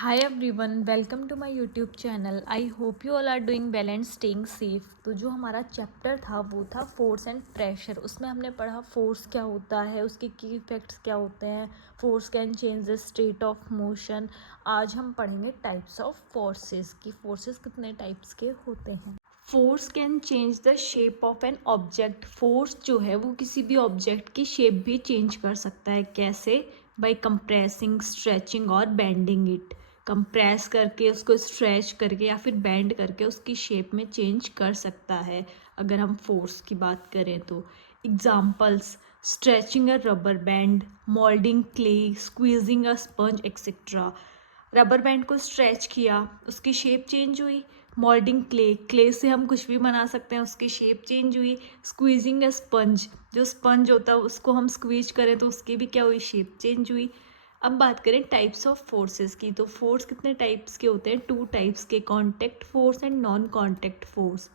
Hi everyone, welcome to my YouTube channel. I hope you all are doing well and staying safe. तो जो हमारा chapter था वो था फोर्स एंड प्रेशर. उसमें हमने पढ़ा फोर्स क्या होता है, उसके की इफेक्ट्स क्या होते हैं, force can change the state of motion. आज हम पढ़ेंगे टाइप्स ऑफ फोर्सेस कि फोर्सेस कितने टाइप्स के होते हैं. Force can change the shape of an object. Force जो है वो किसी भी ऑब्जेक्ट की शेप भी चेंज कर सकता है. कैसे? बाय कंप्रेसिंग, स्ट्रेचिंग और बेंडिंग इट. कंप्रेस करके, उसको स्ट्रेच करके या फिर बेंड करके उसकी शेप में चेंज कर सकता है. अगर हम फोर्स की बात करें तो एग्जाम्पल्स: स्ट्रेचिंग अ rubber band, moulding clay, squeezing अ स्पंज एक्सेट्रा. रबर बैंड को स्ट्रेच किया, उसकी शेप चेंज हुई. मोल्डिंग क्ले, क्ले से हम कुछ भी बना सकते हैं, उसकी शेप चेंज हुई. स्क्वीजिंग अ स्पंज, जो स्पंज होता है उसको हम स्क्वीज करें तो उसकी भी क्या हुई, शेप चेंज हुई. अब बात करें टाइप्स ऑफ फोर्सेस की, तो फोर्स कितने टाइप्स के होते हैं? 2 टाइप्स के, contact force and non contact force.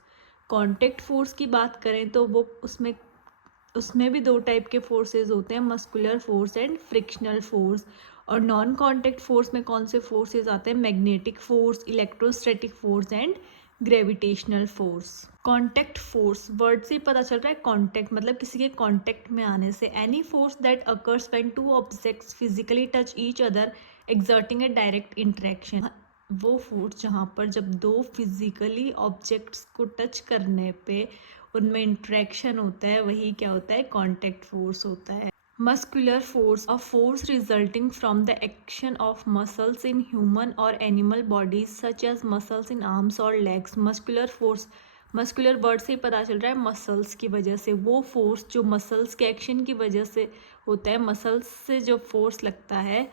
Contact force की बात करें तो वो उसमें भी 2 टाइप के फोर्सेस होते हैं, muscular force and frictional force. और नॉन कॉन्टैक्ट फोर्स में कौन से फोर्सेस आते हैं? Magnetic force, electrostatic force and gravitational force. Contact force word से ही पता चल रहा है. कॉन्टैक्ट मतलब किसी के कॉन्टैक्ट में आने से. Any force that occurs when 2 objects physically touch each other exerting A direct interaction. वो फोर्स जहाँ पर जब 2 फिजिकली ऑब्जेक्ट्स को टच करने पे उनमें इंट्रैक्शन होता है, वही क्या होता है? कॉन्टैक्ट फोर्स होता है. Muscular force, a force resulting from the action of muscles in human और animal bodies such as muscles in arms और legs. Muscular force, muscular word से ही पता चल रहा है मसल्स की वजह से. वो फोर्स जो मसल्स के एक्शन की वजह से होता है, मसल्स से जो फोर्स लगता है,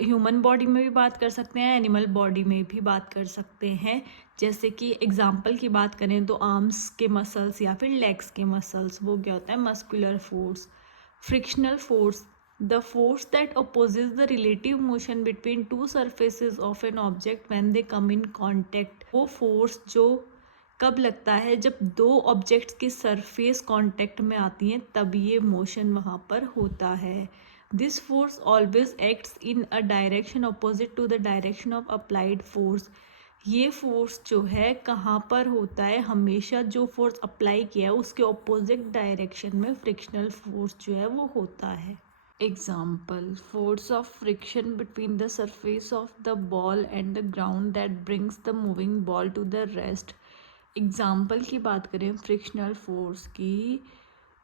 ह्यूमन बॉडी में भी बात कर सकते हैं, एनिमल बॉडी में भी बात कर सकते हैं. जैसे कि एग्जांपल की बात करें तो आर्म्स के मसल्स या फिर लेग्स के मसल्स, वो क्या होता है? Muscular force. Frictional force, the force that opposes the relative motion between 2 surfaces of an object when they come in contact. वो फोर्स जो कब लगता है? जब 2 ऑब्जेक्ट्स की सरफेस कॉन्टैक्ट में आती हैं, तब ये मोशन वहाँ पर होता है. This force always acts in a direction opposite to the direction of applied force. ये फोर्स जो है कहाँ पर होता है? हमेशा जो फोर्स अप्लाई किया है उसके ऑपोजिट डायरेक्शन में फ्रिक्शनल फोर्स जो है वो होता है. Example: force of friction between the surface of the ball and the ground that brings the moving ball to the rest. Example की बात करें फ्रिक्शनल फोर्स की,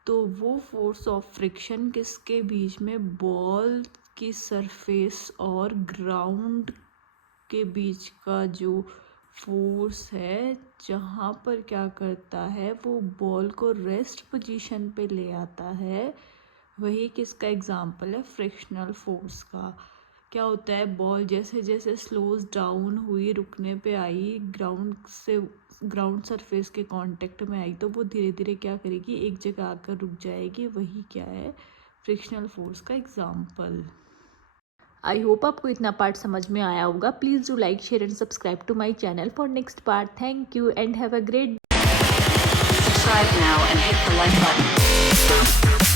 तो वो फोर्स ऑफ फ्रिक्शन किसके बीच में? बॉल की सरफेस और ग्राउंड के बीच का जो फोर्स है, जहाँ पर क्या करता है, वो बॉल को रेस्ट पोजीशन पे ले आता है. वही किसका एग्जाम्पल है? फ्रिक्शनल फोर्स का. क्या होता है? बॉल जैसे जैसे स्लोज डाउन हुई, रुकने पे आई, ग्राउंड सरफेस के कांटेक्ट में आई, तो वो धीरे धीरे क्या करेगी? एक जगह आकर रुक जाएगी. वही क्या है? फ्रिक्शनल फोर्स का एग्जाम्पल. आई होप आपको इतना पार्ट समझ में आया होगा. Please do like, share and subscribe to my channel for next part. Thank you and have a great. Subscribe now and hit the like button.